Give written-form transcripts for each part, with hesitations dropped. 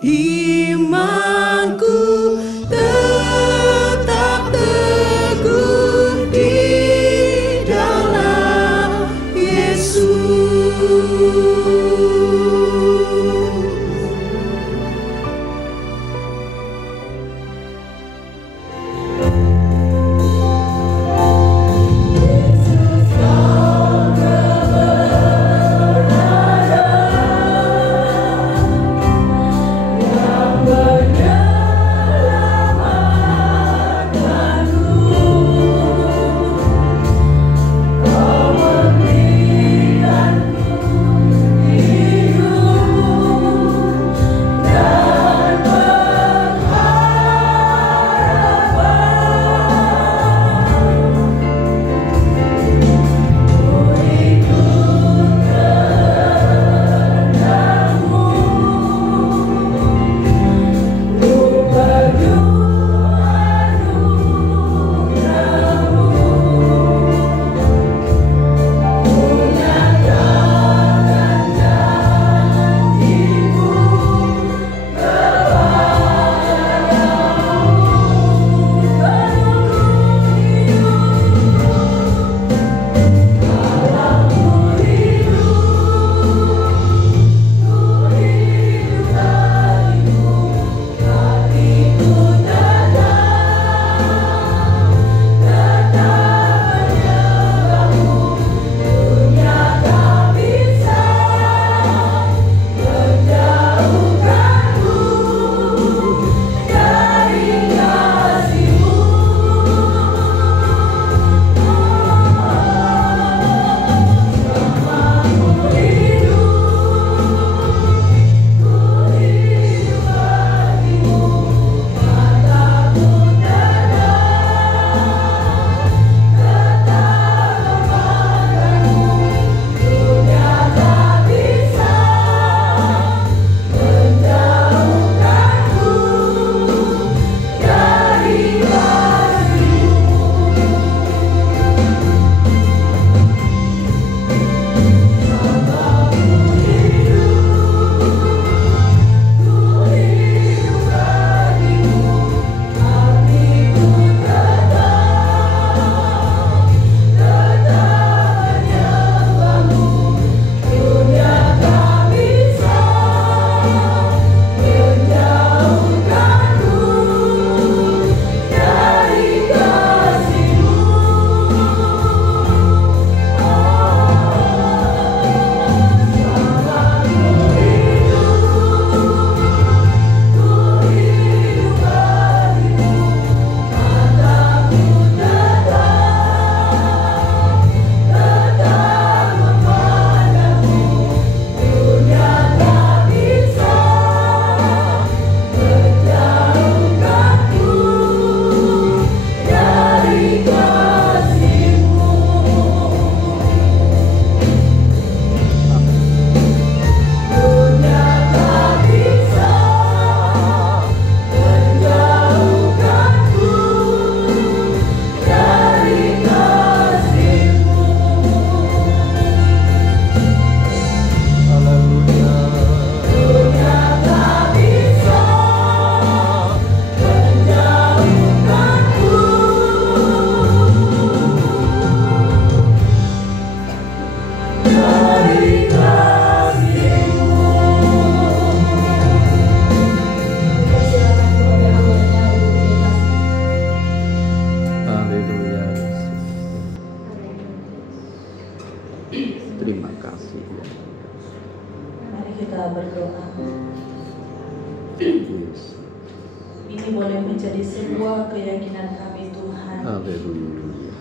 Imanku tetap teguh di dalam Yesus. Ini boleh menjadi sebuah keyakinan kami Tuhan. Haleluya.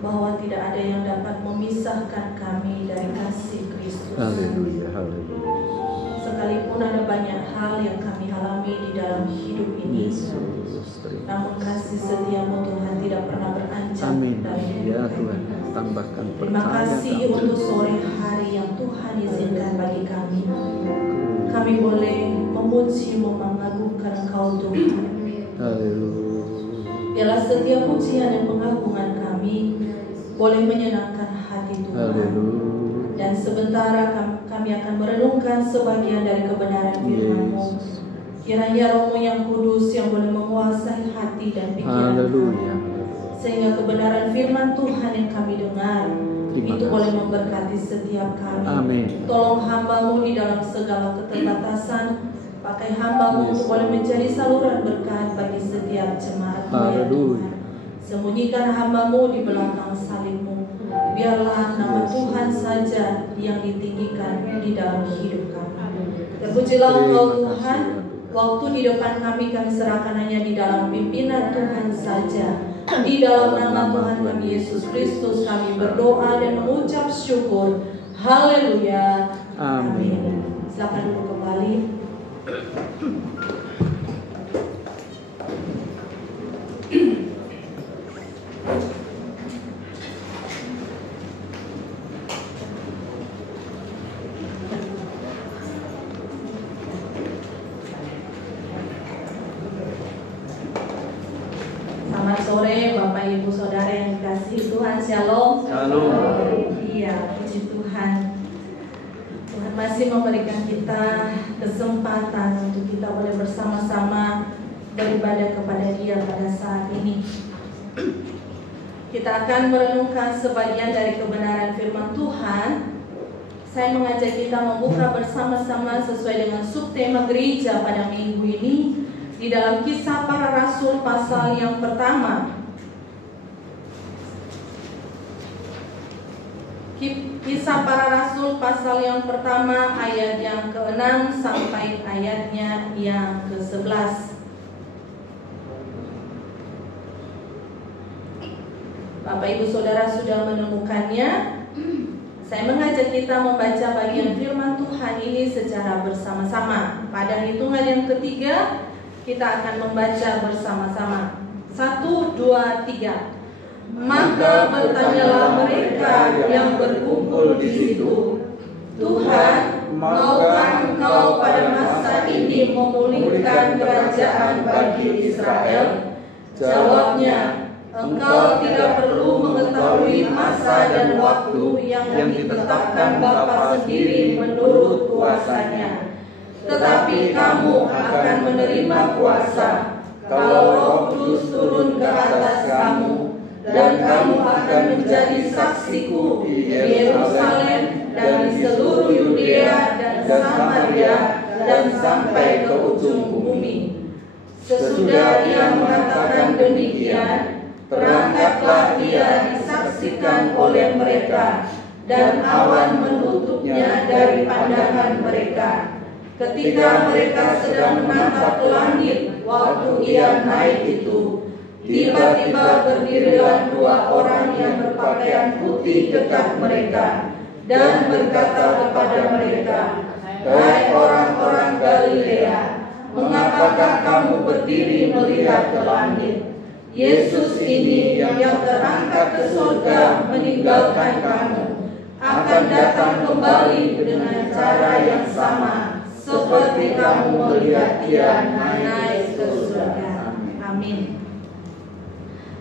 Bahwa tidak ada yang dapat memisahkan kami dari kasih Kristus. Haleluya, haleluya. Sekalipun ada banyak hal yang kami alami di dalam hidup ini, Yesus, namun kasih setiamu Tuhan tidak pernah beranjak amin. dari Ya kami. Tuhan, tambahkan Terima percaya kasih kami. untuk sore hari yang Tuhan izinkan bagi kami. Kami boleh memuji, mengagungkan Engkau Tuhan. Haleluya. Biarlah setiap pujian dan pengagungan kami boleh menyenangkan hati Tuhan. Haleluya. Dan sementara kami akan merenungkan sebagian dari kebenaran firman-Mu. Yesus. Kiranya Roh-Mu yang kudus yang boleh menguasai hati dan pikiran Haleluya. kami, sehingga kebenaran firman Tuhan yang kami dengar Terima itu kasih. boleh memberkati setiap kami. Amin. Tolong hamba-Mu di dalam segala keterbatasan. Pakai hamba-Mu untuk boleh menjadi saluran berkat bagi setiap jemaat-Mu ya Haleluya. Tuhan. Sembunyikan hamba-Mu di belakang salib-Mu. Biarlah nama Tuhan saja yang ditinggikan di dalam hidup kami. Terpujilah Engkau Tuhan. Waktu di depan kami serahkan hanya di dalam pimpinan Tuhan saja. Di dalam nama Tuhan kami Yesus Kristus kami berdoa dan mengucap syukur. Haleluya. Amin. Silakan duduk kembali. Selamat sore Bapak Ibu Saudara yang dikasihi Tuhan. Shalom. Shalom. Iya, puji Tuhan. Tuhan masih memberikan kita kesempatan untuk kita boleh bersama-sama beribadah kepada Dia pada saat ini. Kita akan merenungkan sebagian dari kebenaran firman Tuhan. Saya mengajak kita membuka bersama-sama sesuai dengan subtema gereja pada minggu ini di dalam Kisah Para Rasul pasal yang pertama. Kisah Para Rasul pasal yang pertama ayat yang ke-6 sampai ayatnya yang ke-11. Bapak Ibu Saudara sudah menemukannya. Saya mengajak kita membaca bagian firman Tuhan ini secara bersama-sama. Pada hitungan yang ketiga kita akan membaca bersama-sama. 1, 2, 3. Maka bertanyalah mereka yang berkumpul di situ, Tuhan, maukah Engkau pada masa ini memulihkan kerajaan bagi Israel? Jawabnya, Engkau tidak perlu mengetahui masa dan waktu yang ditetapkan Bapa sendiri menurut kuasanya. Tetapi kamu akan menerima kuasa kalau Roh Kudus turun ke atas kamu, dan kamu akan menjadi saksiku di Yerusalem dan di seluruh Yudea dan Samaria dan sampai ke ujung bumi. Sesudah Ia mengatakan demikian, terangkatlah Ia disaksikan oleh mereka, dan awan menutupnya dari pandangan mereka. Ketika mereka sedang menatap ke langit waktu Ia naik itu, tiba-tiba berdirilah 2 orang yang berpakaian putih dekat mereka dan berkata kepada mereka, "Hai orang-orang Galilea, mengapakah kamu berdiri melihat ke langit? Yesus ini yang terangkat ke surga meninggalkan kamu akan datang kembali dengan cara yang sama seperti kamu melihat Dia naik ke surga." Amin.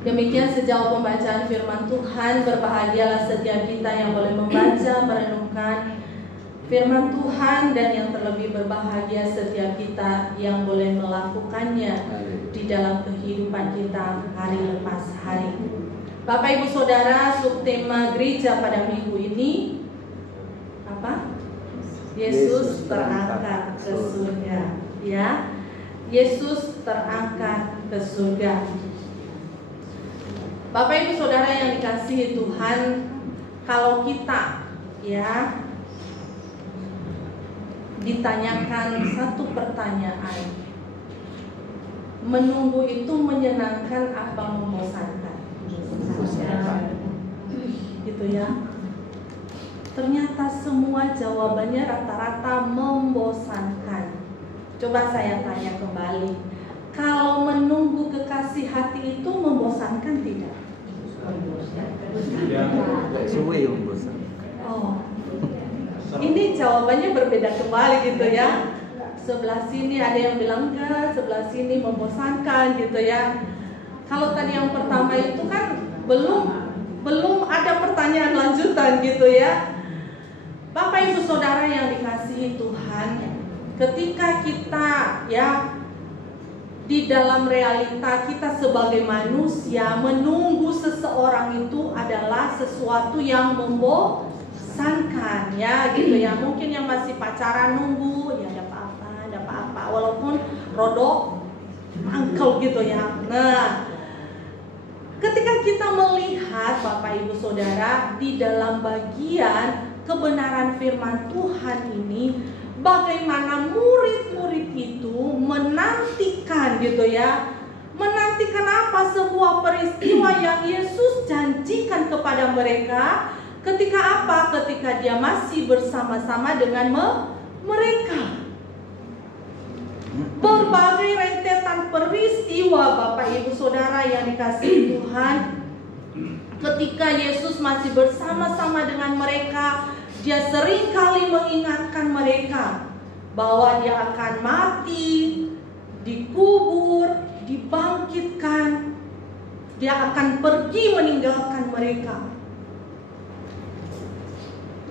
Demikian sejauh pembacaan firman Tuhan. Berbahagialah setiap kita yang boleh membaca, merenungkan firman Tuhan, dan yang terlebih berbahagia setiap kita yang boleh melakukannya di dalam kehidupan kita hari lepas hari. Bapak Ibu Saudara, subtema gereja pada minggu ini apa? Yesus terangkat ke surga. Ya, Yesus terangkat ke surga. Bapak Ibu Saudara yang dikasihi Tuhan, kalau kita ya ditanyakan satu pertanyaan, menunggu itu menyenangkan apa membosankan? Gitu ya. Ternyata semua jawabannya rata-rata membosankan. Coba saya tanya kembali, kalau menunggu kekasih hati itu membosankan tidak? Suwe membosankan. Oh, ini jawabannya berbeda kembali gitu ya. Sebelah sini ada yang bilang enggak, sebelah sini membosankan gitu ya. Kalau tadi yang pertama itu kan belum ada pertanyaan lanjutan gitu ya. Bapak Ibu Saudara yang dikasihi Tuhan, ketika kita di dalam realita kita sebagai manusia menunggu seseorang itu adalah sesuatu yang membosankan gitu ya. Mungkin yang masih pacaran nunggu ya ada apa-apa walaupun rodok angkel gitu ya. Nah, ketika kita melihat Bapak Ibu Saudara di dalam bagian kebenaran firman Tuhan ini, bagaimana murid-murid itu menantikan gitu ya. Menantikan apa? Sebuah peristiwa yang Yesus janjikan kepada mereka. Ketika apa? Ketika dia masih bersama-sama dengan mereka. Berbagai rentetan peristiwa Bapak Ibu Saudara yang dikasihi Tuhan, ketika Yesus masih bersama-sama dengan mereka, dia seringkali mengingatkan mereka bahwa dia akan mati, dikubur, dibangkitkan, dia akan pergi meninggalkan mereka.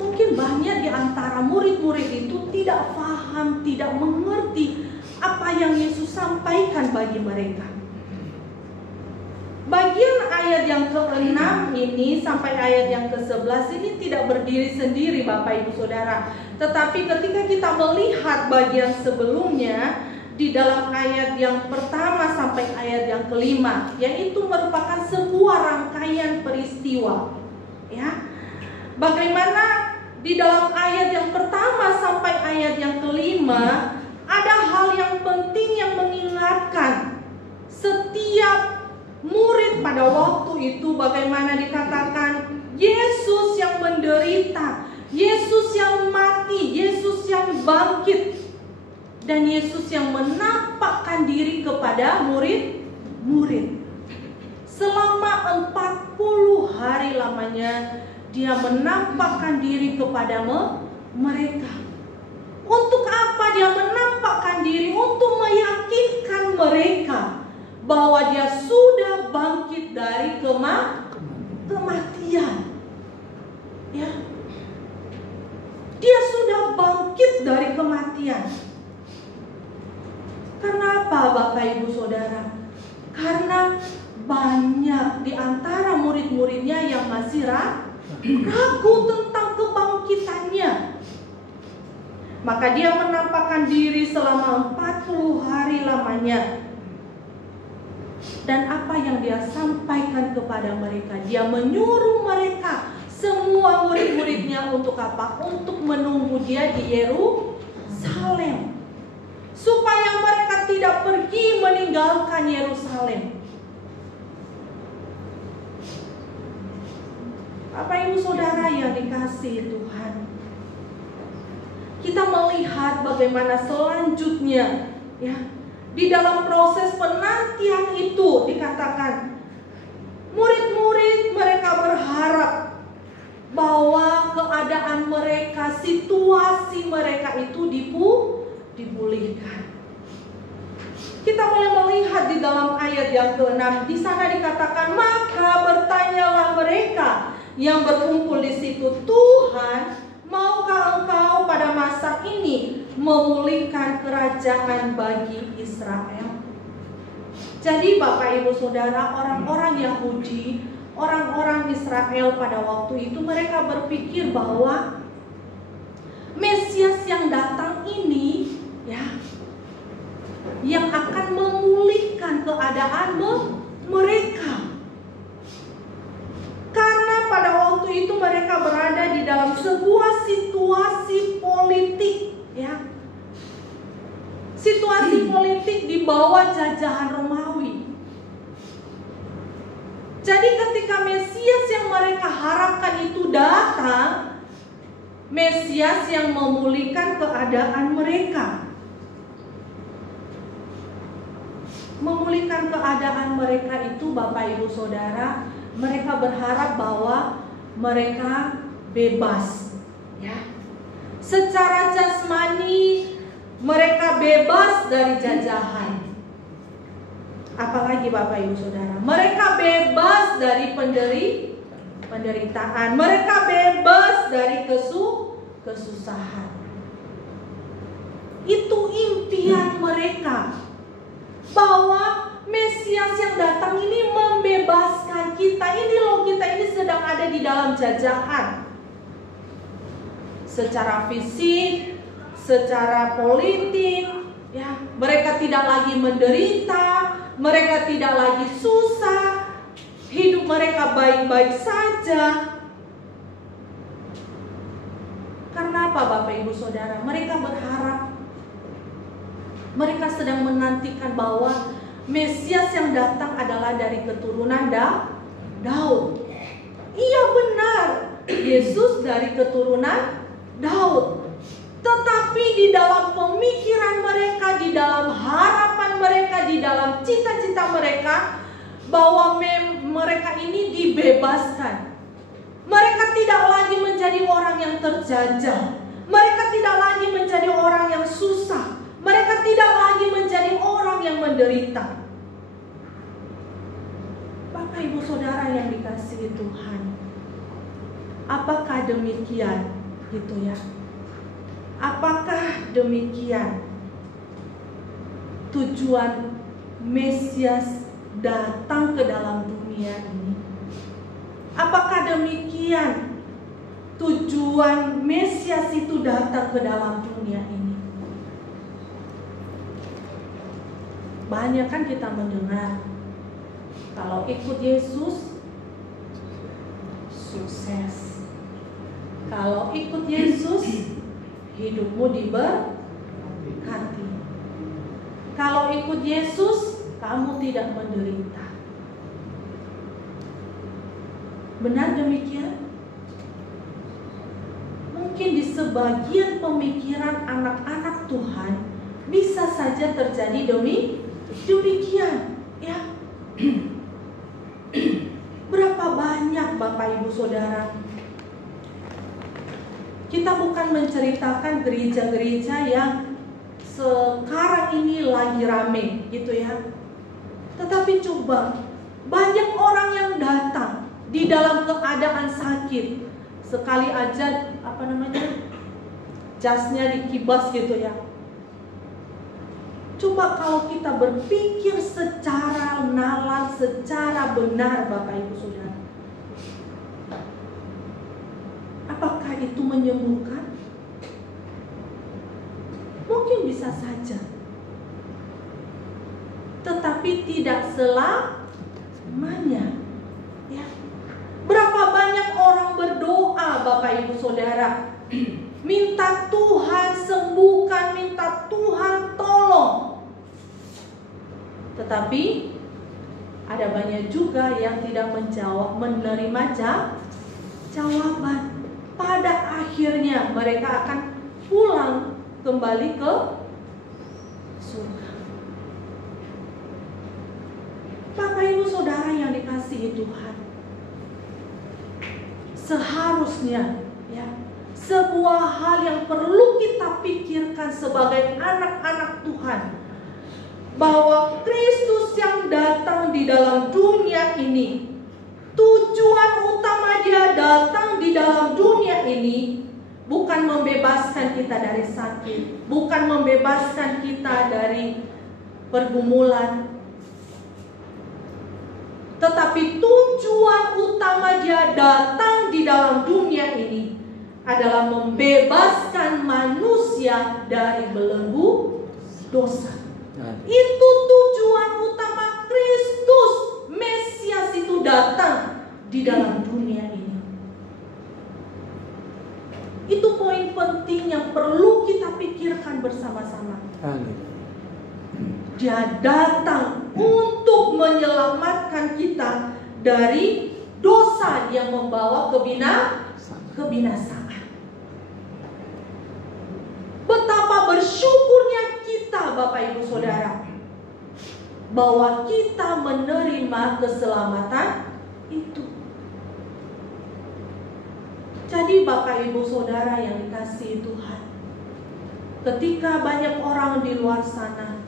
Mungkin banyak di antara murid-murid itu tidak paham, tidak mengerti apa yang Yesus sampaikan bagi mereka. Bagian ayat yang ke-6 ini sampai ayat yang ke-11 ini tidak berdiri sendiri Bapak Ibu Saudara. Tetapi ketika kita melihat bagian sebelumnya, di dalam ayat yang pertama sampai ayat yang ke-5, yaitu merupakan sebuah rangkaian peristiwa. Ya, bagaimana di dalam ayat yang pertama sampai ayat yang ke-5 ada hal yang penting yang mengingatkan setiap murid pada waktu itu, bagaimana dikatakan Yesus yang menderita, Yesus yang mati, Yesus yang bangkit, dan Yesus yang menampakkan diri kepada murid-murid. Selama 40 hari lamanya dia menampakkan diri kepada mereka. Untuk apa dia menampakkan diri? Untuk meyakinkan mereka bahwa dia sudah bangkit dari kematian. Ya. Dia sudah bangkit dari kematian. Karena apa Bapak Ibu Saudara? Karena banyak di antara murid-muridnya yang masih ragu tentang kebangkitannya. Maka dia menampakkan diri selama 40 hari lamanya. Dan apa yang dia sampaikan kepada mereka? Dia menyuruh mereka, semua murid-muridnya, untuk apa? Untuk menunggu dia di Yerusalem, supaya mereka tidak pergi meninggalkan Yerusalem. Bapak Ibu Saudara yang dikasihi Tuhan, kita melihat bagaimana selanjutnya di dalam proses penantian itu dikatakan murid-murid mereka berharap bahwa keadaan mereka, situasi mereka itu dipulihkan. Kita mulai melihat di dalam ayat yang ke-6, di sana dikatakan, maka bertanyalah mereka yang berkumpul di situ, Tuhan, maukah Engkau pada masa ini memulihkan kerajaan bagi Israel? Jadi Bapak Ibu Saudara, orang-orang Yahudi, orang-orang Israel pada waktu itu, mereka berpikir bahwa Mesias yang datang ini yang akan memulihkan keadaan mereka. Karena pada waktu itu mereka berada di dalam sebuah situasi politik, situasi politik di bawah jajahan Romawi. Jadi ketika Mesias yang mereka harapkan itu datang, Mesias yang memulihkan keadaan mereka, memulihkan keadaan mereka itu, Bapak Ibu Saudara, mereka berharap bahwa mereka bebas, secara jasmani mereka bebas dari jajahan. Apalagi Bapak Ibu Saudara, mereka bebas dari penderitaan, mereka bebas dari kesusahan. Itu impian mereka, bahwa Mesias yang datang ini membebaskan kita. Ini loh, kita ini sedang ada di dalam jajahan. Secara fisik, secara politik, ya, mereka tidak lagi menderita, mereka tidak lagi susah, hidup mereka baik-baik saja. Karena apa, Bapak Ibu Saudara? Mereka berharap, mereka sedang menantikan bahwa Mesias yang datang adalah dari keturunan Daud. Iya benar, Yesus dari keturunan Daud. Tetapi di dalam pemikiran mereka, di dalam harapan mereka, di dalam cita-cita mereka, bahwa mereka ini dibebaskan. Mereka tidak lagi menjadi orang yang terjajah. Mereka tidak lagi menjadi orang yang susah. Mereka tidak lagi menjadi orang yang menderita. Bapak Ibu Saudara yang dikasihi Tuhan, apakah demikian? Gitu ya. Apakah demikian tujuan Mesias datang ke dalam dunia ini? Apakah demikian tujuan Mesias itu datang ke dalam dunia ini? Banyak kan kita mendengar, kalau ikut Yesus sukses. Kalau ikut Yesus hidupmu diberkati. Kalau ikut Yesus kamu tidak menderita. Benar demikian? Mungkin di sebagian pemikiran anak-anak Tuhan bisa saja terjadi demikian, ya. Berapa banyak Bapak Ibu Saudara, kita bukan menceritakan gereja-gereja yang sekarang ini lagi rame gitu ya. Tetapi coba, banyak orang yang datang di dalam keadaan sakit, sekali aja jasnya dikibas gitu ya. Coba kalau kita berpikir secara nalar, secara benar Bapak Ibu Saudara, apakah itu menyembuhkan? Mungkin bisa saja, tetapi tidak selamanya, ya. Berapa banyak orang berdoa Bapak Ibu Saudara, minta Tuhan sembuhkan, minta Tuhan tolong. Tetapi ada banyak juga yang tidak menerima jawaban. Pada akhirnya mereka akan pulang kembali ke surga. Bapak Ibu Saudara yang dikasihi Tuhan, seharusnya ya, sebuah hal yang perlu kita pikirkan sebagai anak-anak Tuhan, bahwa Kristus yang datang di dalam dunia ini, tujuan utama Dia datang di dalam dunia ini bukan membebaskan kita dari sakit, bukan membebaskan kita dari pergumulan, tetapi tujuan utama Dia datang di dalam dunia ini adalah membebaskan manusia dari belenggu dosa. Itu tujuan utama Kristus, Mesias itu datang di dalam dunia ini. Itu poin penting yang perlu kita pikirkan bersama-sama. Dia datang untuk menyelamatkan kita dari dosa yang membawa kebinasaan. Betapa bersyukurnya kita Bapak Ibu Saudara, bahwa kita menerima keselamatan itu. Jadi Bapak Ibu Saudara yang dikasihi Tuhan, ketika banyak orang di luar sana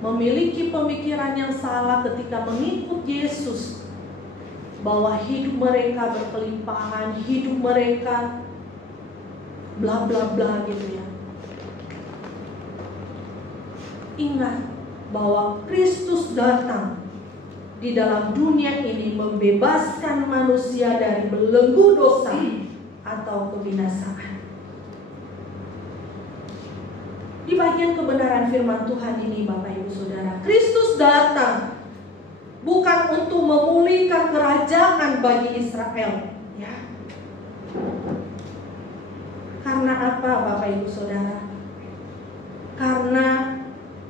memiliki pemikiran yang salah ketika mengikut Yesus, bahwa hidup mereka berkelimpahan, hidup mereka bla bla bla gitu ya. Ingat bahwa Kristus datang di dalam dunia ini membebaskan manusia dari belenggu dosa atau kebinasaan. Di bagian kebenaran firman Tuhan ini, Bapak Ibu Saudara, Kristus datang bukan untuk memulihkan kerajaan bagi Israel, ya. Karena apa, Bapak Ibu Saudara? Karena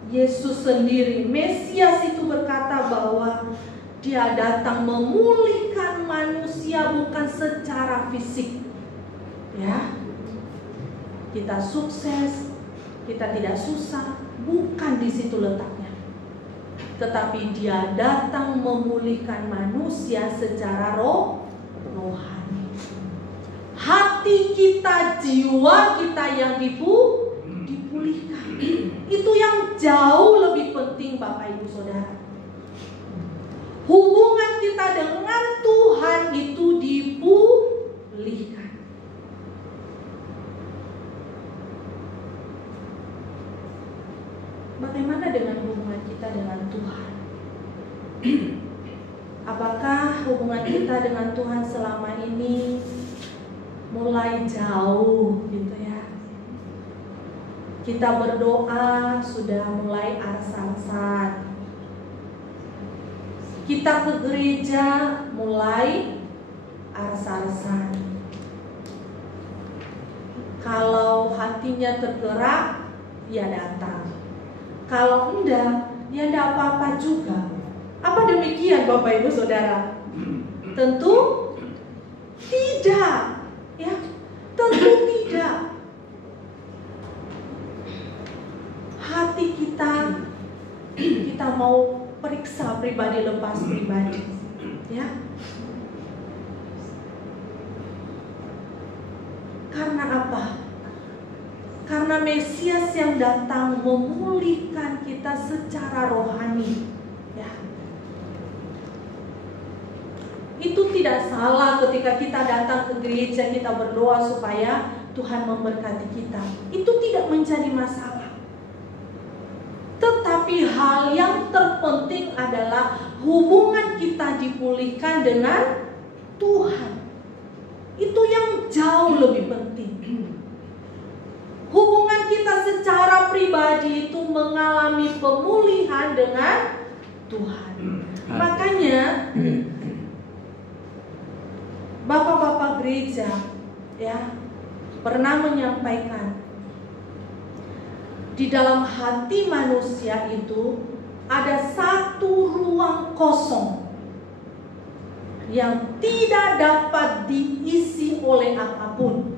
Yesus sendiri, Mesias itu berkata bahwa Dia datang memulihkan manusia bukan secara fisik. Ya. Kita sukses, kita tidak susah, bukan di situ letaknya. Tetapi Dia datang memulihkan manusia secara rohani. Hati kita, jiwa kita yang dipulihkan. Itu yang jauh lebih penting, Bapak Ibu Saudara. Hubungan kita dengan Tuhan itu dipulihkan. Bagaimana dengan hubungan kita dengan Tuhan? Apakah hubungan kita dengan Tuhan selama ini mulai jauh gitu ya? Kita berdoa sudah mulai ars-arsan. Kita ke gereja mulai ars-arsan. Kalau hatinya tergerak, dia datang. Kalau enggak, dia enggak apa-apa juga. Apa demikian, Bapak Ibu Saudara? Tentu tidak. Ya, tentu tidak. Hati kita mau periksa pribadi lepas pribadi, ya. Karena apa? Karena Mesias yang datang memulihkan kita secara rohani, ya. Itu tidak salah ketika kita datang ke gereja, kita berdoa supaya Tuhan memberkati kita. Itu tidak menjadi masalah. Tetapi hal yang terpenting adalah hubungan kita dipulihkan dengan Tuhan. Itu yang jauh lebih penting. Hubungan kita secara pribadi itu mengalami pemulihan dengan Tuhan. Makanya bapak-bapak gereja ya pernah menyampaikan, di dalam hati manusia itu ada satu ruang kosong yang tidak dapat diisi oleh apapun.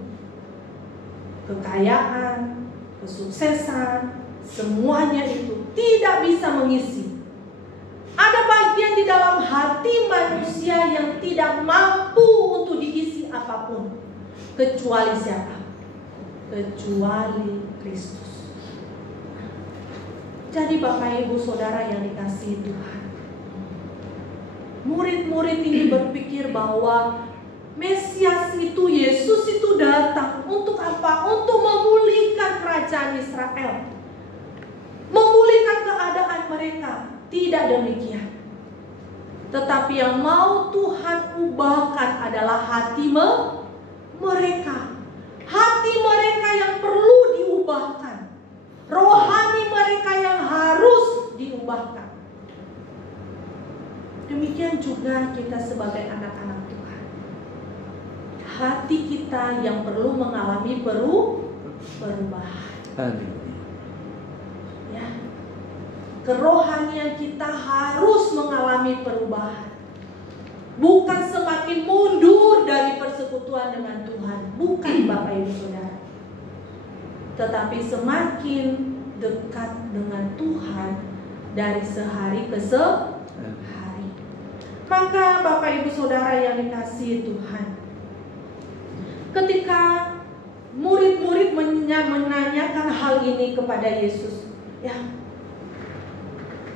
Kekayaan, kesuksesan, semuanya itu tidak bisa mengisi. Ada bagian di dalam hati manusia yang tidak mampu untuk diisi apapun. Kecuali siapa? Kecuali Kristus. Jadi Bapak Ibu Saudara yang dikasihi Tuhan, murid-murid ini berpikir bahwa Mesias itu, Yesus itu datang untuk apa? Untuk memulihkan kerajaan Israel, memulihkan keadaan mereka. Tidak demikian. Tetapi yang mau Tuhan ubahkan adalah hati mereka. Hati mereka yang perlu diubahkan. Rohani mereka yang harus diubahkan. Demikian juga kita sebagai anak-anak Tuhan. Hati kita yang perlu mengalami perubahan. Ya. Kerohanian kita harus mengalami perubahan. Bukan semakin mundur dari persekutuan dengan Tuhan. Bukan Bapak Ibu Saudara. Tetapi semakin dekat dengan Tuhan dari sehari ke sehari. Maka Bapak Ibu Saudara yang dikasihi Tuhan, ketika murid-murid menanyakan hal ini kepada Yesus, ya,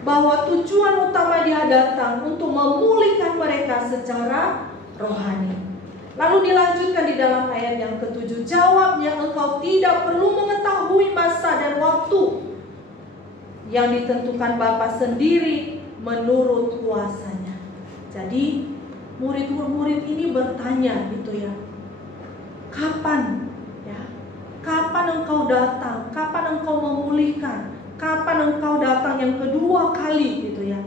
bahwa tujuan utama Dia datang untuk memulihkan mereka secara rohani. Lalu dilanjutkan di dalam ayat yang ke-7, jawabnya, engkau tidak perlu mengetahui masa dan waktu yang ditentukan Bapa sendiri menurut kuasanya. Jadi murid-murid ini bertanya gitu ya, kapan ya? Kapan engkau datang? Kapan engkau memulihkan? Kapan engkau datang yang kedua kali gitu ya?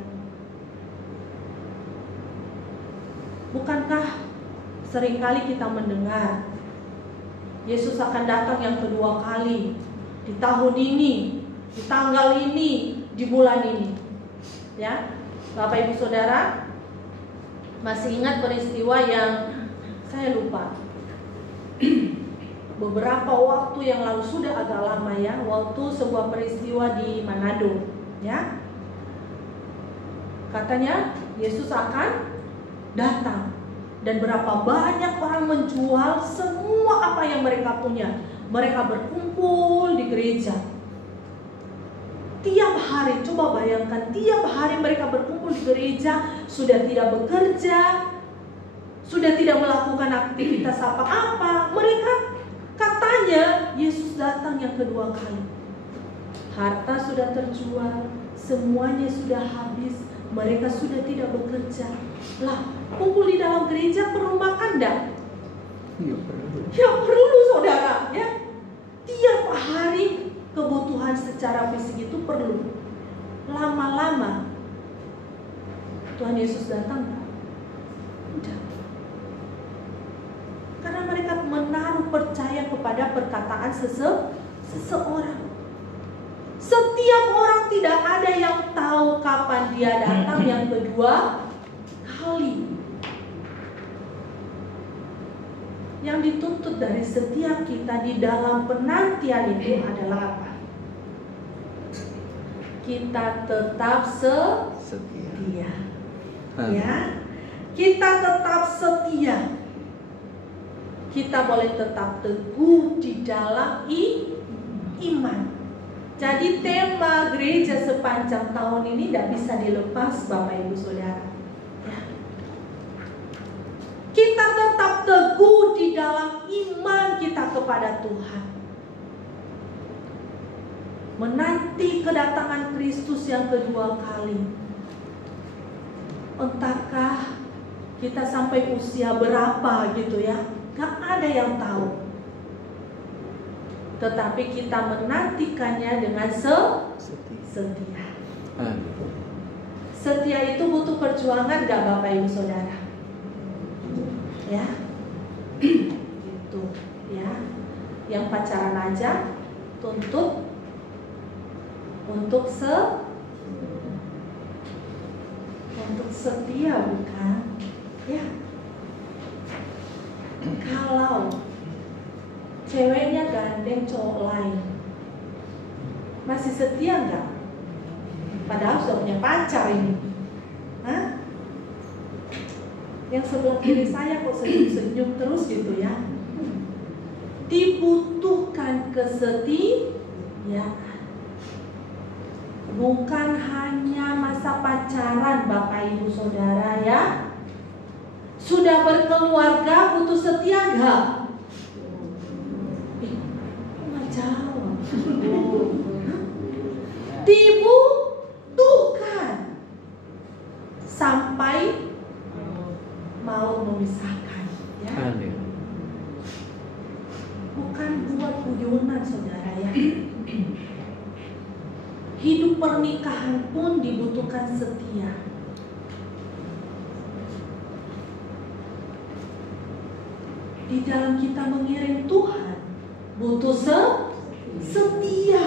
Bukankah seringkali kita mendengar Yesus akan datang yang kedua kali di tahun ini, di tanggal ini, di bulan ini. Ya, Bapak Ibu Saudara, masih ingat peristiwa yang saya lupa. Beberapa waktu yang lalu, sudah agak lama ya, waktu sebuah peristiwa di Manado, ya. Katanya Yesus akan datang dan berapa banyak orang menjual semua apa yang mereka punya. Mereka berkumpul di gereja. Tiap hari, coba bayangkan, tiap hari mereka berkumpul di gereja, sudah tidak bekerja, sudah tidak melakukan aktivitas apa-apa. Mereka katanya Yesus datang yang kedua kali. Harta sudah terjual, semuanya sudah habis, mereka sudah tidak bekerja. Lah, kumpul di dalam gereja perlu makan enggak? Ya perlu. Ya perlu saudara, ya. Tiap hari kebutuhan secara fisik itu perlu. Lama-lama Tuhan Yesus datang enggak? Enggak. Karena mereka menaruh percaya kepada perkataan seseorang. Setiap orang, tidak ada yang tahu kapan dia datang yang kedua kali. Yang dituntut dari setiap kita di dalam penantian itu adalah apa? Kita tetap setia. Ya. Kita tetap setia. Kita boleh tetap teguh di dalam iman. Jadi tema gereja sepanjang tahun ini tidak bisa dilepas, Bapak Ibu Saudara. Ya. Kita tetap teguh di dalam iman kita kepada Tuhan. Menanti kedatangan Kristus yang kedua kali. Entahkah kita sampai usia berapa gitu ya, gak ada yang tahu. Tetapi kita menantikannya dengan setia. Setia itu butuh perjuangan gak Bapak Ibu Saudara? Ya, itu ya. Yang pacaran aja tuntut untuk setia, bukan? Ya. Kalau ceweknya gandeng cowok lain, masih setia nggak? Padahal sudah punya pacar ini. Hah? Yang sebelah kiri saya kok senyum-senyum terus gitu ya. Dibutuhkan kesetiaan. Bukan hanya masa pacaran Bapak Ibu Saudara ya. Sudah berkeluarga butuh setia nggak? Nggak jawab. Dibutuhkan sampai mau memisahkan ya. Bukan buat guyonan saudara ya. Hidup pernikahan pun dibutuhkan setia. Di dalam kita mengiring Tuhan butuh setia.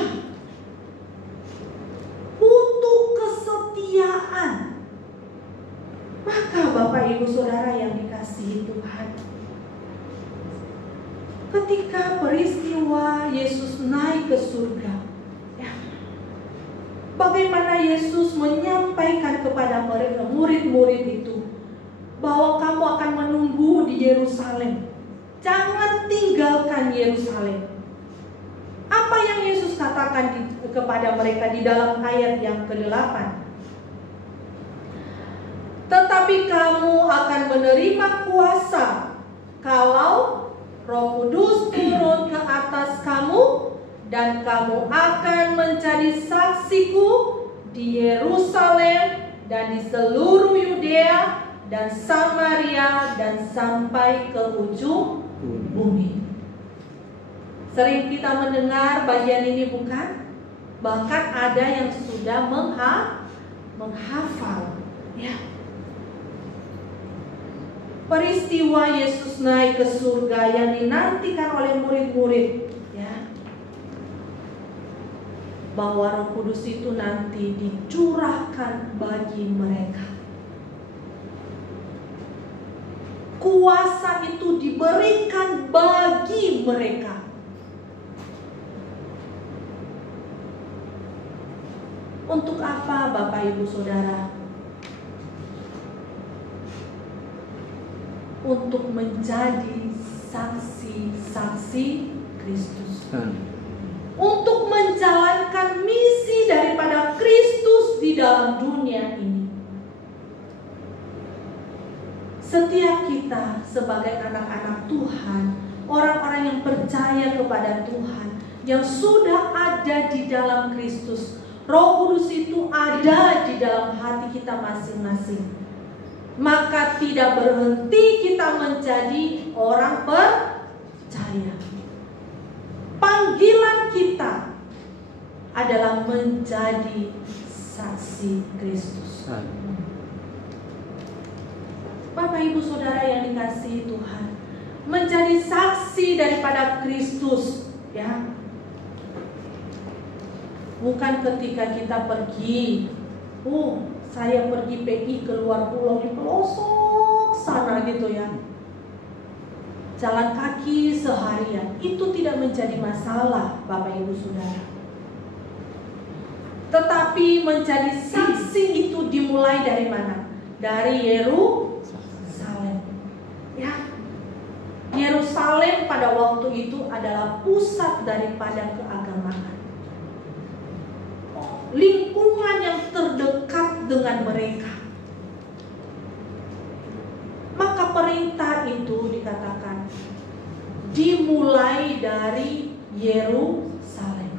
Butuh kesetiaan. Maka Bapak Ibu Saudara yang dikasihi Tuhan, ketika peristiwa Yesus naik ke surga ya, bagaimana Yesus menyampaikan kepada murid-murid itu bahwa kamu akan menunggu di Yerusalem. Jangan tinggalkan Yerusalem. Apa yang Yesus katakan kepada mereka di dalam ayat yang ke-8? Tetapi kamu akan menerima kuasa kalau Roh Kudus turun ke atas kamu, dan kamu akan menjadi saksiku di Yerusalem dan di seluruh Yudea dan Samaria dan sampai ke ujung bumi. Sering kita mendengar bagian ini, bukan? Bahkan ada yang sudah menghafal, ya. Peristiwa Yesus naik ke surga yang dinantikan oleh murid-murid, ya, bahwa Roh Kudus itu nanti dicurahkan bagi mereka. Kuasa itu diberikan bagi mereka. Untuk apa, Bapak Ibu Saudara? Untuk menjadi saksi-saksi Kristus. Untuk menjalankan misi daripada Kristus di dalam dunia ini. Setiap kita sebagai anak-anak Tuhan, orang-orang yang percaya kepada Tuhan, yang sudah ada di dalam Kristus, Roh Kudus itu ada di dalam hati kita masing-masing. Maka tidak berhenti kita menjadi orang percaya. Panggilan kita adalah menjadi saksi Kristus. Bapak Ibu Saudara yang dikasihi Tuhan, menjadi saksi daripada Kristus, ya. Bukan ketika kita pergi, saya pergi PI keluar pulau di pelosok sana gitu ya, jalan kaki seharian, itu tidak menjadi masalah, Bapak Ibu Saudara. Tetapi menjadi saksi itu dimulai dari mana? Dari Yerusalem, ya. Yerusalem pada waktu itu adalah pusat daripada keagamaan. Lingkungan yang terdekat dengan mereka. Maka perintah itu dikatakan dimulai dari Yerusalem.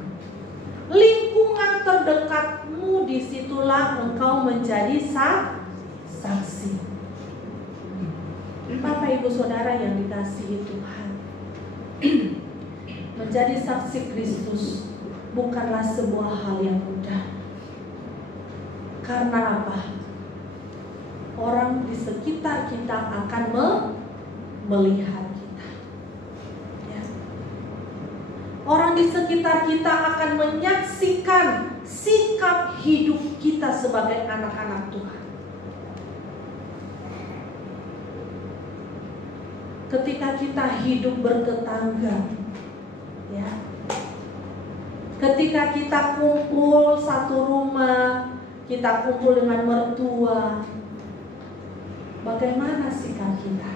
Lingkungan terdekatmu, disitulah engkau menjadi saksi. Bapak Ibu Saudara yang dikasihi Tuhan, menjadi saksi Kristus bukanlah sebuah hal yang mudah. Karena apa? Orang di sekitar kita akan melihat kita, ya. Orang di sekitar kita akan menyaksikan sikap hidup kita sebagai anak-anak Tuhan. Ketika kita hidup bertetangga, ya. Ketika kita kumpul satu rumah, kita kumpul dengan mertua, bagaimana sikap kita?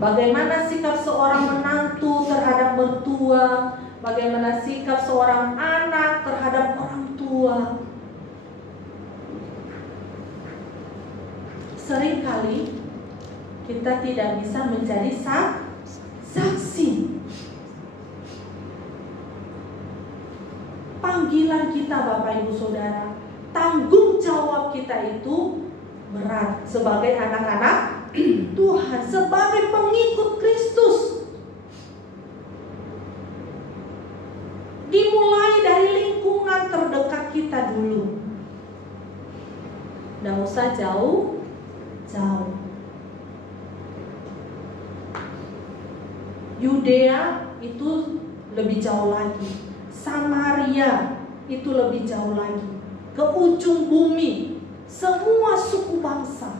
Bagaimana sikap seorang menantu terhadap mertua? Bagaimana sikap seorang anak terhadap orang tua? Seringkali kita tidak bisa menjadi saksi. Panggilan kita, Bapak Ibu Saudara, tanggung jawab kita itu berat sebagai anak-anak Tuhan, sebagai pengikut Kristus. Dimulai dari lingkungan terdekat kita dulu. Nggak usah jauh-jauh. Yudea itu lebih jauh lagi. Samaria itu lebih jauh lagi. Ke ujung bumi, semua suku bangsa.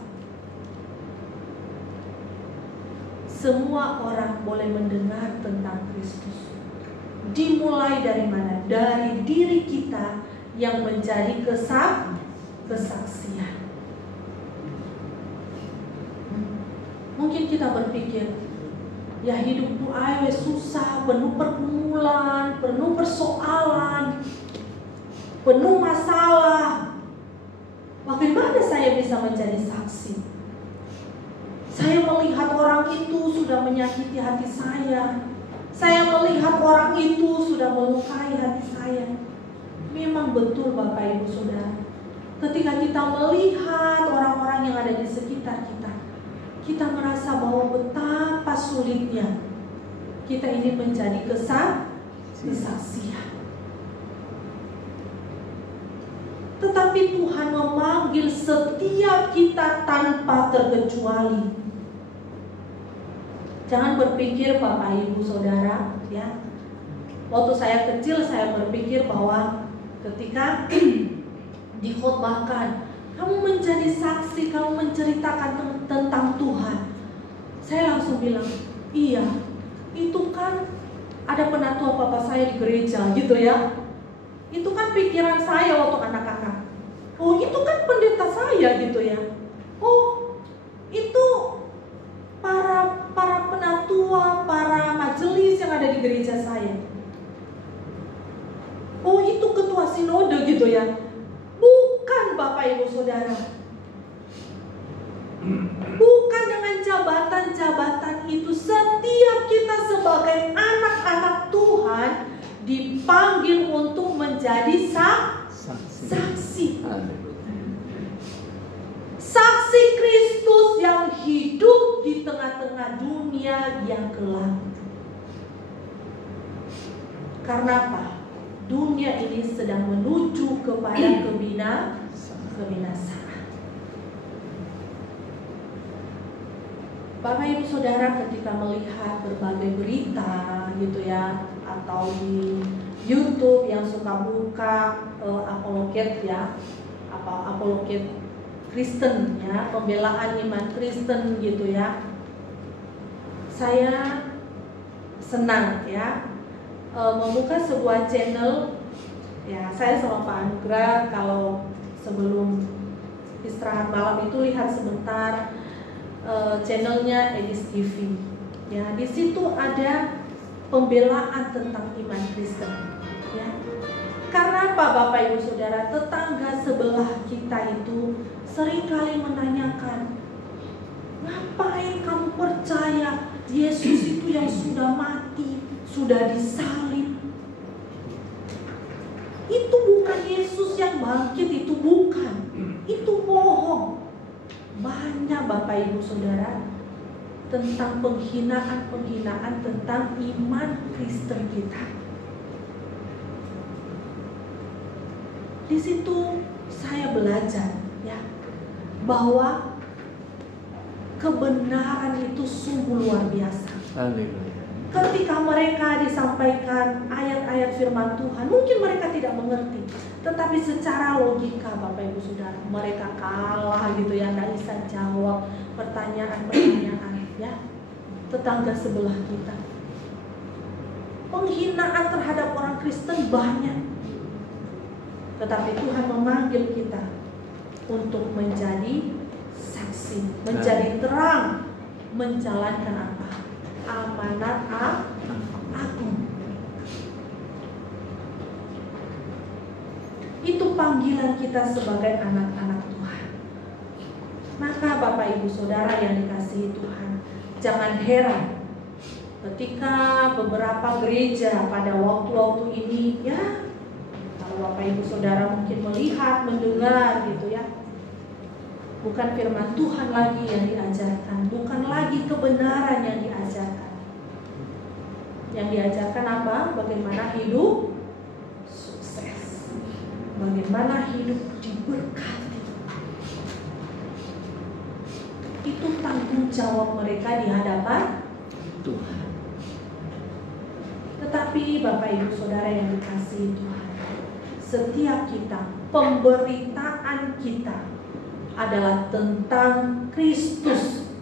Semua orang boleh mendengar tentang Kristus. Dimulai dari mana? Dari diri kita yang menjadi kesaksian. Mungkin kita berpikir, ya hidupku ayo susah, penuh pergumulan, penuh persoalan, penuh masalah. Bagaimana saya bisa menjadi saksi? Saya orang itu sudah menyakiti hati saya. Saya melihat orang itu sudah melukai hati saya. Memang betul Bapak Ibu Saudara. Ketika kita melihat orang-orang yang ada di sekitar kita, kita merasa bahwa betapa sulitnya kita ini menjadi kesaksian. Tetapi Tuhan memanggil setiap kita tanpa terkecuali. Jangan berpikir Bapak Ibu Saudara, ya. Waktu saya kecil saya berpikir bahwa ketika dikhotbahkan, kamu menjadi saksi, kamu menceritakan tentang Tuhan. Saya langsung bilang, iya, itu kan ada penatua papa saya di gereja gitu ya. Itu kan pikiran saya waktu anak-anak. Oh, itu kan pendeta saya gitu ya. Oh, itu para penatua, para majelis yang ada di gereja saya. Oh, itu ketua sinode gitu ya. Bukan Bapak Ibu Saudara. Bukan dengan jabatan-jabatan itu. Setiap kita sebagai anak-anak Tuhan dipanggil untuk menjadi saksi. Saksi Kristus yang hidup di tengah-tengah dunia yang gelap. Karena apa? Dunia ini sedang menuju kepada kebinasaan. Bapak Ibu Saudara, ketika melihat berbagai berita gitu ya, atau di YouTube yang suka buka apologet ya, apologet Kristen ya, pembelaan iman Kristen gitu ya, saya senang ya membuka sebuah channel ya. Saya sama Pak Anugrah kalau sebelum istirahat malam itu lihat sebentar channelnya Edis TV ya. Di situ ada pembelaan tentang iman Kristen ya. Karena apa Bapak Ibu Saudara, tetangga sebelah kita itu seringkali menanyakan, ngapain kamu percaya Yesus itu yang sudah mati, sudah disalib? Itu bukan Yesus yang bangkit, itu bukan. Itu bohong. Banyak Bapak Ibu Saudara tentang penghinaan-penghinaan tentang iman Kristen kita. Di situ saya belajar ya, bahwa kebenaran itu sungguh luar biasa. Ketika mereka disampaikan ayat-ayat firman Tuhan, mungkin mereka tidak mengerti, tetapi secara logika Bapak Ibu Saudara, mereka kalah gitu ya, tidak bisa jawab pertanyaan-pertanyaan ya. Tetangga sebelah kita, penghinaan terhadap orang Kristen banyak. Tetapi Tuhan memanggil kita untuk menjadi saksi, menjadi terang, menjalankan apa? Amanat agung. Itu panggilan kita sebagai anak-anak Tuhan. Maka Bapak Ibu Saudara yang dikasihi Tuhan, jangan heran ketika beberapa gereja pada waktu-waktu ini ya, Bapak Ibu Saudara mungkin melihat, mendengar gitu ya, bukan firman Tuhan lagi yang diajarkan, bukan lagi kebenaran yang diajarkan. Yang diajarkan apa? Bagaimana hidup sukses, bagaimana hidup diberkati. Itu tanggung jawab mereka di hadapan Tuhan. Tetapi Bapak Ibu Saudara yang dikasihi Tuhan, setiap kita, pemberitaan kita adalah tentang Kristus.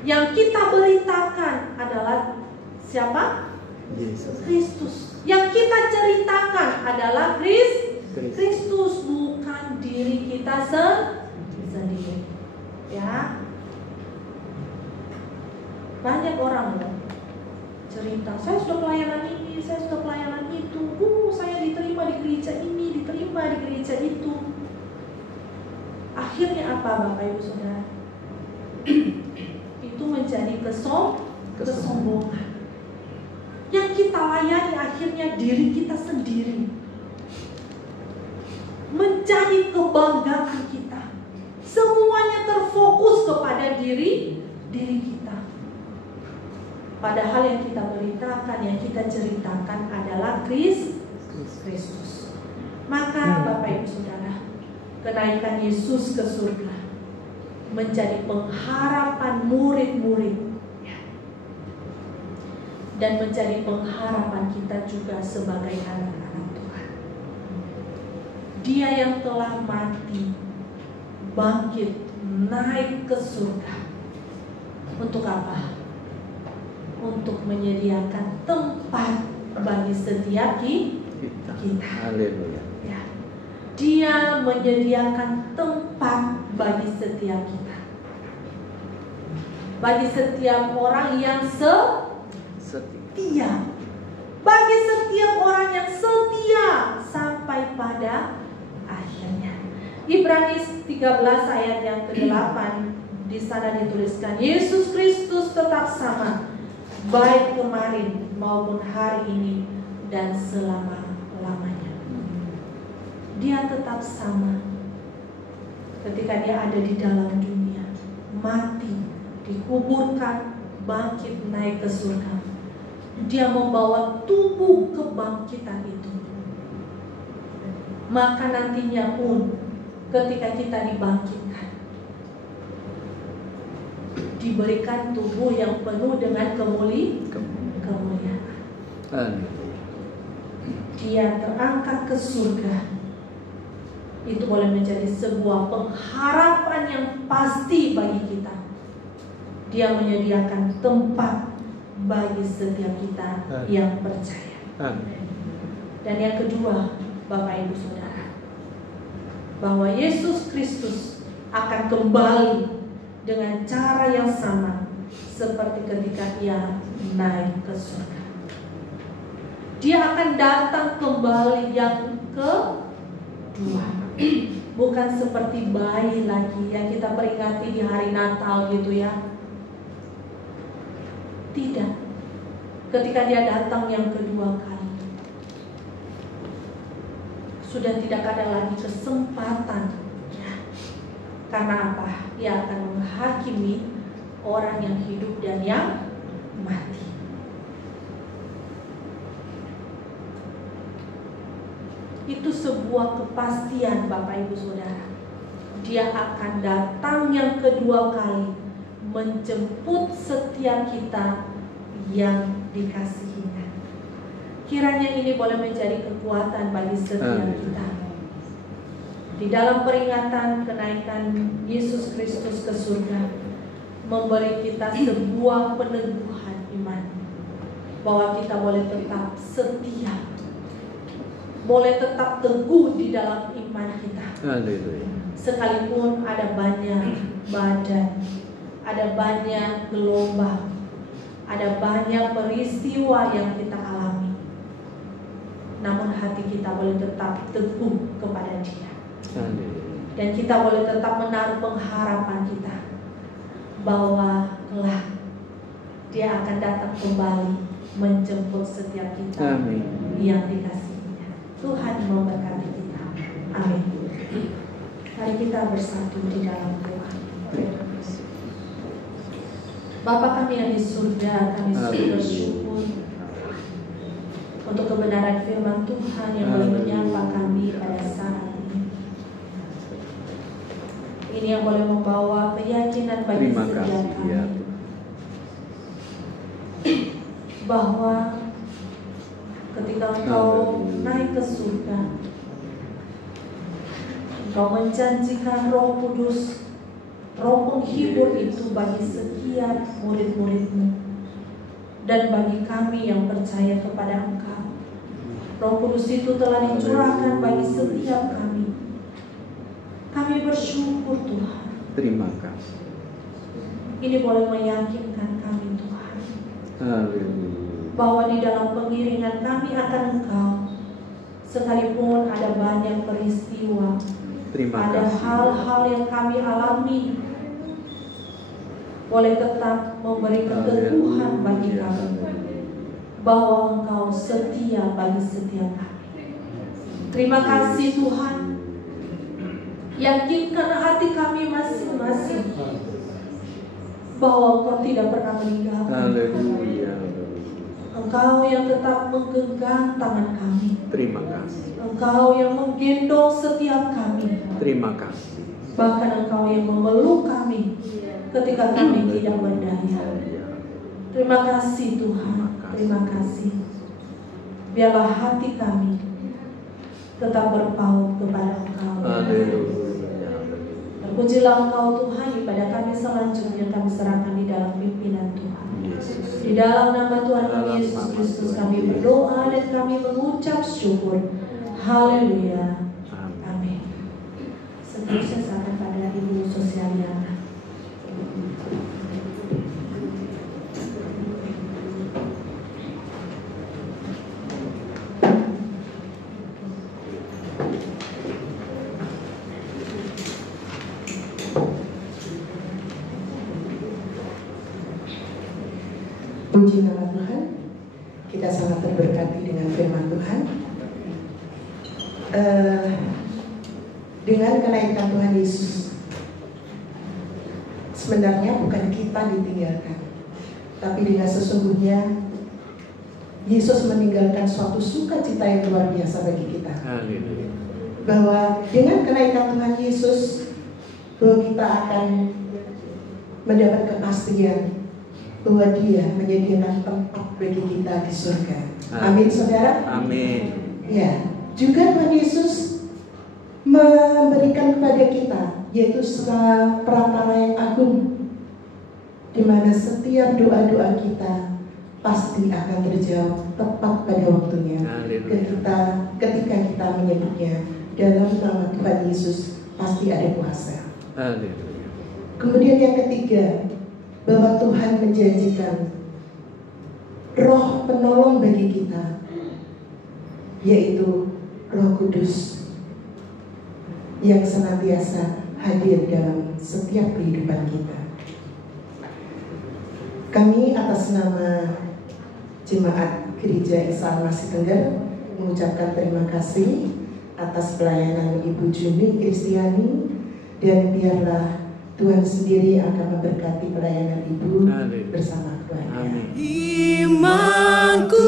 Yang kita beritakan adalah siapa? Yesus. Kristus. Yang kita ceritakan adalah Kristus, bukan diri kita sendiri. Ya. Banyak orang loh cerita, saya sudah pelayanan ini, saya sudah pelayanan itu, saya diterima di gereja ini, diterima di gereja itu. Akhirnya apa Bapak Ibu Saudara? Itu menjadi kesombongan. Yang kita layani akhirnya diri kita sendiri, menjadi kebanggaan kita. Semuanya terfokus kepada diri kita. Padahal yang kita beritakan, yang kita ceritakan adalah Kristus. Maka Bapak Ibu Saudara, kenaikan Yesus ke surga menjadi pengharapan murid-murid dan menjadi pengharapan kita juga sebagai anak-anak Tuhan. Dia yang telah mati, bangkit, naik ke surga. Untuk apa? Untuk menyediakan tempat bagi setiap kita. Haleluya. Ya. Dia menyediakan tempat bagi setiap kita. Bagi setiap orang yang setia. Bagi setiap orang yang setia sampai pada akhirnya. Ibrani 13 ayat yang ke-8, di sana dituliskan, Yesus Kristus tetap sama, baik kemarin maupun hari ini dan selama-lamanya. Dia tetap sama ketika dia ada di dalam dunia, mati, dikuburkan, bangkit, naik ke surga. Dia membawa tubuh kebangkitan itu. Maka nantinya pun ketika kita dibangkitkan, diberikan tubuh yang penuh dengan kemuliaan. Dia terangkat ke surga. Itu boleh menjadi sebuah pengharapan yang pasti bagi kita. Dia menyediakan tempat bagi setiap kita yang percaya. Dan yang kedua, Bapak Ibu Saudara, bahwa Yesus Kristus akan kembali dengan cara yang sama seperti ketika ia naik ke surga. Dia akan datang kembali yang kedua. Bukan seperti bayi lagi yang kita peringati di hari Natal gitu ya. Tidak. Ketika dia datang yang kedua kali, sudah tidak ada lagi kesempatan. Karena apa? Dia akan menghakimi orang yang hidup dan yang mati. Itu sebuah kepastian Bapak Ibu Saudara. Dia akan datang yang kedua kali, menjemput setiap kita yang dikasihinya. Kiranya ini boleh menjadi kekuatan bagi setiap kita. Di dalam peringatan kenaikan Yesus Kristus ke surga, memberi kita sebuah peneguhan iman bahwa kita boleh tetap setia, boleh tetap teguh di dalam iman kita. Sekalipun ada banyak badai, ada banyak gelombang, ada banyak peristiwa yang kita alami, namun hati kita boleh tetap teguh kepada Dia. Dan kita boleh tetap menaruh pengharapan kita bahwa kelak Dia akan datang kembali menjemput setiap kita yang dikasihinya. Tuhan memberkati kita. Amin. Mari kita bersatu di dalam doa. Bapa kami yang di surga, kami bersyukur untuk kebenaran firman Tuhan yang boleh menyapa kami pada saat ini. Ini yang boleh membawa keyakinan bagi setiap kami bahwa ketika Engkau naik ke surga, Engkau menjanjikan Roh Kudus, Roh penghibur itu bagi setiap murid-murid-Mu dan bagi kami yang percaya kepada Engkau. Roh Kudus itu telah dicurahkan bagi setiap kami. Kami bersyukur Tuhan. Terima kasih. Ini boleh meyakinkan kami Tuhan. Haleluya. Bahwa di dalam pengiringan kami akan Engkau, sekalipun ada banyak peristiwa, ada hal-hal yang kami alami, boleh tetap memberi keteguhan bagi kami bahwa Engkau setia bagi setiap kami. Terima kasih Tuhan. Yakinkan hati kami masing-masing bahwa Engkau tidak pernah meninggalkan kami. Engkau yang tetap menggenggam tangan kami. Terima kasih. Engkau yang menggendong setiap kami. Terima kasih. Bahkan Engkau yang memeluk kami ketika kami tidak berdaya. Terima kasih Tuhan. Terima kasih. Biarlah hati kami tetap berpaut kepada Engkau. Terpujilah Engkau Tuhan. Ibadah kami selanjutnya kami serahkan di dalam pimpinan Tuhan. Di dalam nama Tuhan kami Yesus Kristus kami berdoa dan kami mengucap syukur. Haleluya. Amin. Seterusnya serahkan pada Ibu Sosialiana. Puji nama Tuhan, kita sangat terberkati dengan firman Tuhan. Dengan kenaikan Tuhan Yesus, sebenarnya bukan kita ditinggalkan, tapi dengan sesungguhnya Yesus meninggalkan suatu sukacita yang luar biasa bagi kita. Bahwa dengan kenaikan Tuhan Yesus, bahwa kita akan mendapat kepastian bahwa Dia menyediakan tempat bagi kita di surga. Amin, saudara. Amin. Ya, juga Tuhan Yesus memberikan kepada kita yaitu perantara yang agung, di mana setiap doa-doa kita pasti akan terjawab tepat pada waktunya. Ketika kita menyebutnya dalam nama Tuhan Yesus, pasti ada kuasa. Kemudian yang ketiga, bahwa Tuhan menjanjikan Roh penolong bagi kita, yaitu Roh Kudus yang senantiasa hadir dalam setiap kehidupan kita. Kami atas nama Jemaat Gereja Isa Al-Masih Tengger mengucapkan terima kasih atas pelayanan Ibu Juni Kristiani, dan biarlah Tuhan sendiri akan memberkati pelayanan Ibu bersama keluarga. Imanku